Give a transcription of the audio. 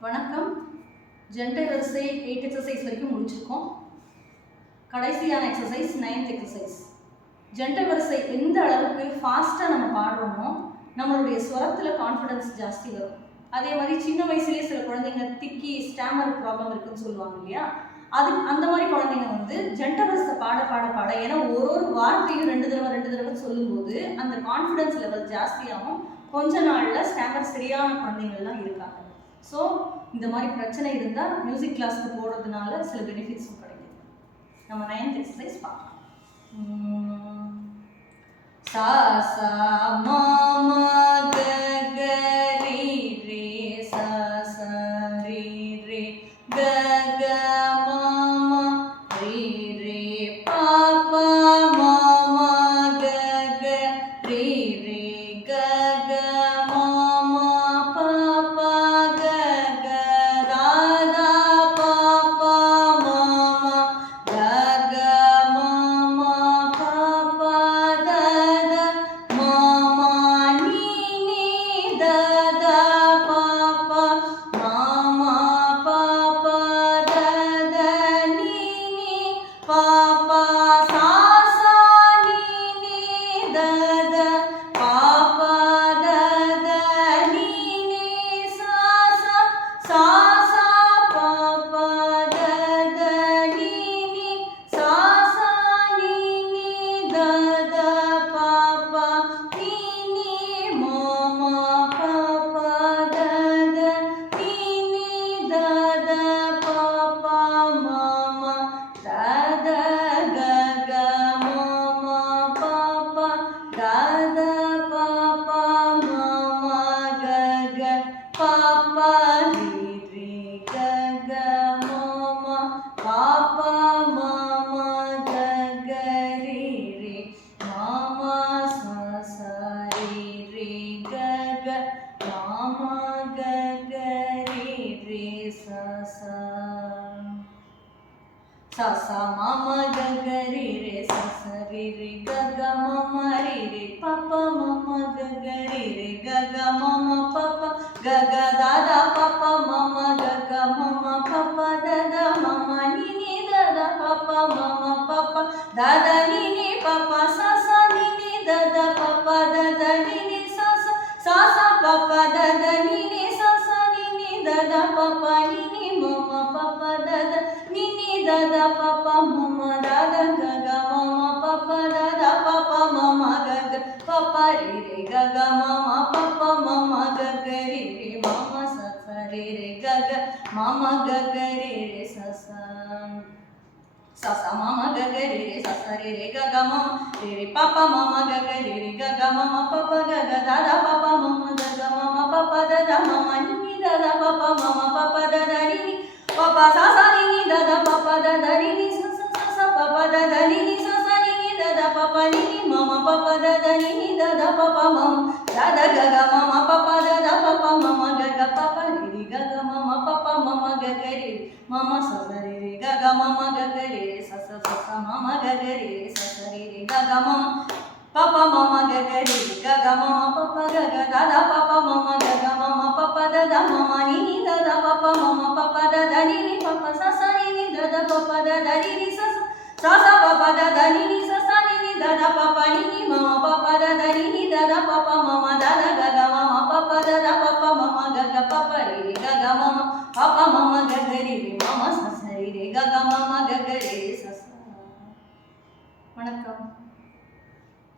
வணக்கம். ஜெண்டை வரிசை 8 எக்ஸசைஸ் வரைக்கும் முடிச்சிருக்கோம். கடைசியான எக்ஸசைஸ் 9th எக்ஸசைஸ். ஜெண்டை வரிசை எந்த அளவுக்கு ஃபாஸ்ட்டாக நம்ம பாடுறோமோ நம்மளுடைய ஸ்வரத்தில் கான்ஃபிடன்ஸ் ஜாஸ்தி வரும். அதே மாதிரி சின்ன வயசுலேயே சில குழந்தைங்க திக்கி ஸ்டாமர் ப்ராப்ளம் இருக்குன்னு சொல்லுவாங்க இல்லையா, அந்த மாதிரி குழந்தைங்க வந்து ஜெண்டை வரிசை பாட பாட பாட, ஏன்னா ஒரு வார்த்தையும் ரெண்டு தடவை சொல்லும்போது அந்த கான்ஃபிடன்ஸ் லெவல் ஜாஸ்தியாகும். கொஞ்ச நாளில் ஸ்டாமர் சரியான குழந்தைங்கள்லாம் இருக்காங்க. ஸோ இந்த மாதிரி பிரச்சனை இருந்தால் மியூசிக் கிளாஸ்க்கு போகிறதுனால சில பெனிஃபிட்ஸும் கிடைக்குது. நம்ம 9th எக்ஸசைஸ் பார்க்கலாம். சா சா மா மா க க ரீ ரே சா சா ரீ ரே க க மா மா ரீ ரே பா பா மா மா க க ரீ ரே க க மா மா பா பா க க ரா தா பா பா மா மா க க மா மா பா பா த த மா மா நீ நீ த த பா பா மா மா பா பா த த நீ நீ பா பா சா சா நீ நீ த த பா பா த த நீ நீ சா சா சா சா பா பா த த நீ நீ சா சா நீ நீ த த பா பா நீ நீ மா மா பா பா த த நீ நீ த த பா பா மா மா த த க க மா மா பா பா த த பா பா மா மா க க பா பா ரீ ரீ க க மா மா பா பா மா மா க க ரீ ரீ மா மா சா சா ரீ ரீ க க மா மா க க ரீ ரீ சா சா சா சா மா மா க க ரீ ரே சா சா ரீ ரீ க க மா மா ரீ ரீ பா பா மா மா க க ரீ ரீ க க மா மா பா பா க க தா தா பா பா மா மா க க மா மா பா பா த த மா மா நீ நீ த த பா பா மா மா பா பா த த நீ நீ பா பா சா சா நீ நீ த த பா பா த த நீ நீ சா சா சா சா பா பா த த நீ நீ சா சா நீ நீ த த பா பா நீ நீ மா மா பா பா த த நீ நீ த த பா பா மா மா த த க க மா மா பா பா த த பா பா மா மா க க பா பா ரீ ரே க க மா மா பா பா மா மா க க ரீ ரே மா மா சா சா ரீ ரே க க மா மா க க ரீ ரே சா சா சா சா மா மா க க ரீ ரே சா சா ரீ ரே க க மா ரீ ரே பா பா மா மா க க ரீ ரே க க மா மா பா பா க க த த பா பா மா மா க க மா மா பா பா த த மா மா நீ நீ த த பா பா மா மா பா பா த த நீ நீ பா பா சா சா நீ நீ த த பா பா த த நீ நீ சா சா சா சா பா பா த த நீ நீ சா சா நீ நீ த த பா பா நீ நீ மா மா பா பா த த நீ நீ த த பா பா மா மா த த க க மா மா பா பா த த பா பா மா மா க க பா பா ரீ ரீ க க மா மா பா பா மா மா க க ரீ மா மா சா சா ரீ ரீ க க மா மா க க ரீ ரே சா சா சா சா மா மா க க ரீ ரே சா சா ரீ ரீ க க மா மா பா பா மா மா க க ரீ ரீ க க மா மா பா பா க க த த பா பா மா மா க க மா மா பா பா த த மா மா நீ நீ த த பா பா மா மா பா பா த த நீ நீ பா பா சா சா நீ நீ த த பா பா த த நீ நீ சா சா சா பா பா த த நீ நீ சா சா நீ நீ த த பா பா நீ நீ மா மா பா பா த த நீ நீ த த பா பா மா மா த த க க மா மா பா பா த த பா பா மா மா க க பா பா ரீ ரீ க க மா மா பா பா மா மா க க ரீ ரீ மா மா சா சா ரீ ரீ க க மா மா க க ரீ ரே சா சா. வணக்கம்.